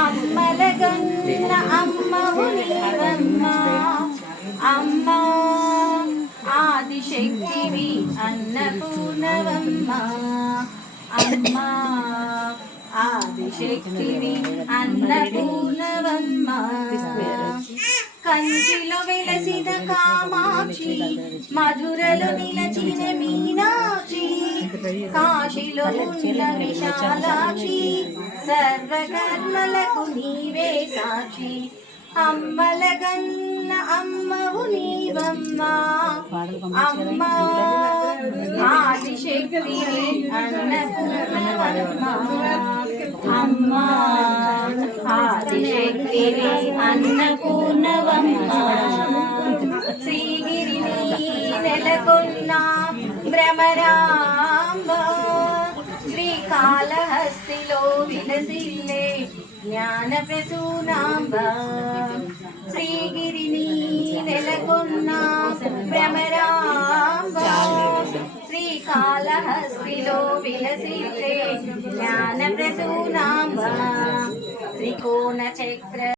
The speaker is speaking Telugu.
అమ్మలగన్న అమ్మవు నీవమ్మ అమ్మ ఆదిశక్తివి అన్నపూర్ణవమ్మ అమ్మ ఆదిశక్తివి అన్నపూర్ణవమ్మ కంచిలో వెలసిన కామాక్షి మధురలో నిలచిన మీనాక్షి కాశీలో ఉన్న విశాలాక్షి సర్వకర్మలకు నీవే సాక్షి అమ్మలగన్న అమ్మవు నీవమ్మ అమ్మ ఆదిశక్తివి అన్నపూర్ణవమ్మ అమ్మ ఆదిశక్తివి అన్నపూర్ణవమ్మ శ్రీగిరిని నెలకొన్న భ్రమరాంబ శ్రీకాళహస్తిలో విలసిల్లే జ్ఞాన ప్రసూనాంబ శ్రీగిరిని నెలకొన్న భ్రమరాంబ శ్రీకాళహస్తిలో విలసిల్లే జ్ఞాన ప్రసూనాంబ త్రికోణ చక్ర